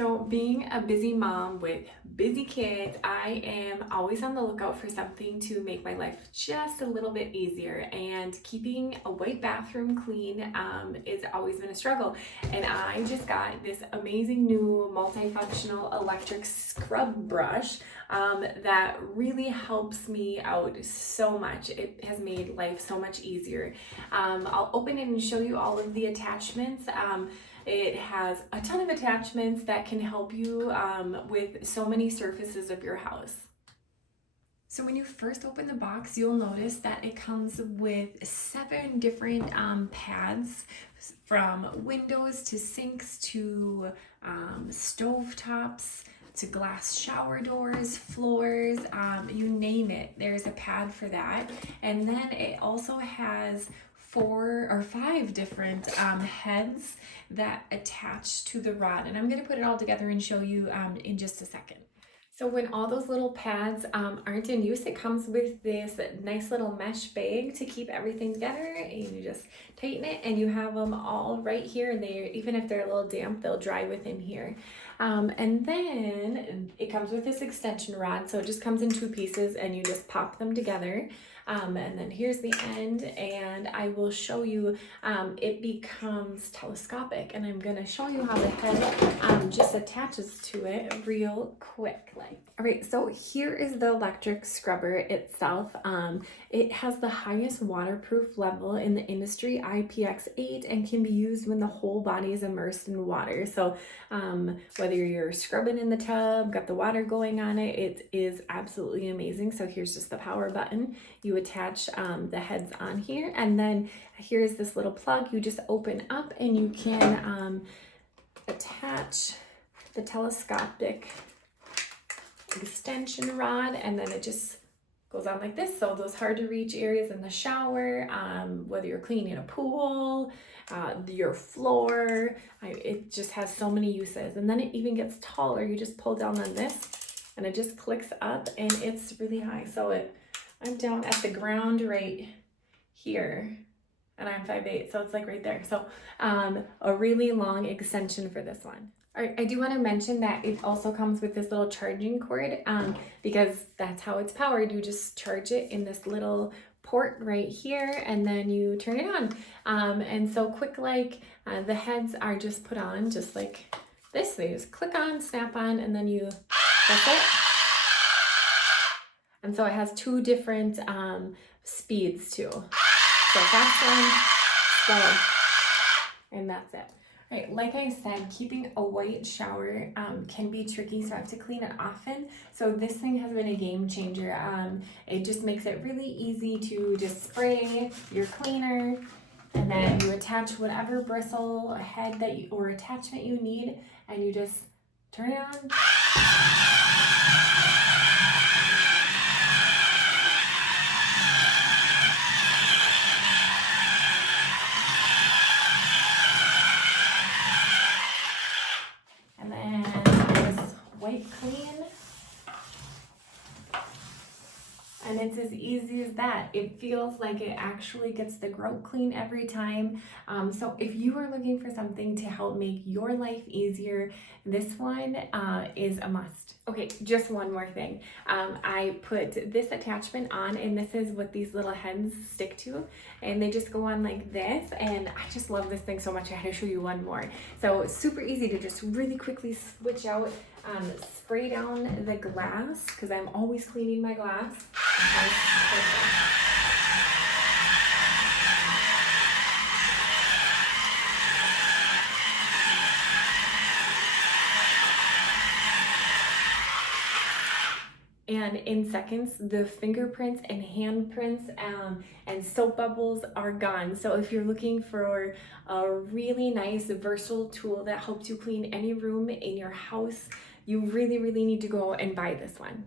So being a busy mom with busy kids, I am always on the lookout for something to make my life just a little bit easier. And keeping a white bathroom clean is always been a struggle. And I just got this amazing new multifunctional electric scrub brush that really helps me out so much. It has made life so much easier. I'll open it and show you all of the attachments. It has a ton of attachments that can help you with so many surfaces of your house. So when you first open the box, you'll notice that it comes with 7 different pads, from windows to sinks to stove tops to glass shower doors, floors, you name it. There's a pad for that. And then it also has 4 or 5 different heads that attach to the rod. And I'm going to put it all together and show you in just a second. So when all those little pads aren't in use, it comes with this nice little mesh bag to keep everything together, and you just tighten it and you have them all right here, and they, even if they're a little damp, they'll dry within here. And then it comes with this extension rod, so it just comes in 2 pieces and you just pop them together. And then here's the end, and I will show you it becomes telescopic, and I'm going to show you how the head just attaches to it real quick. All right, so here is the electric scrubber itself. It has the highest waterproof level in the industry, IPX8, and can be used when the whole body is immersed in water. So whether you're scrubbing in the tub, got the water going on it, it is absolutely amazing. So here's just the power button. You attach the heads on here, and then here's this little plug you just open up, and you can attach the telescopic extension rod, and then it just goes on like this. So those hard to reach areas in the shower, whether you're cleaning a pool, your floor, it just has so many uses. And then it even gets taller. You just pull down on this and it just clicks up, and it's really high. So I'm down at the ground right here, and I'm 5'8", so it's like right there. So a really long extension for this one. All right, I do want to mention that it also comes with this little charging cord because that's how it's powered. You just charge it in this little port right here, and then you turn it on. And so quick, like the heads are just put on just like this. They just click on, snap on, and then you press it. And so it has 2 different speeds too. So fast one, slow, and that's it. Right, like I said, keeping a white shower can be tricky, so I have to clean it often. So this thing has been a game changer. It just makes it really easy to just spray your cleaner, and then you attach whatever bristle head that you, or attachment you need, and you just turn it on. Clean, and it's as easy as that. It feels like it actually gets the grout clean every time. So if you are looking for something to help make your life easier, this one is a must. Okay, just one more thing. I put this attachment on, and this is what these little heads stick to, and they just go on like this, and I just love this thing so much I had to show you one more. So it's super easy to just really quickly switch out, spray down the glass, because I'm always cleaning my glass. And in seconds, the fingerprints and handprints and soap bubbles are gone. So if you're looking for a really nice, versatile tool that helps you clean any room in your house, you really, really need to go and buy this one.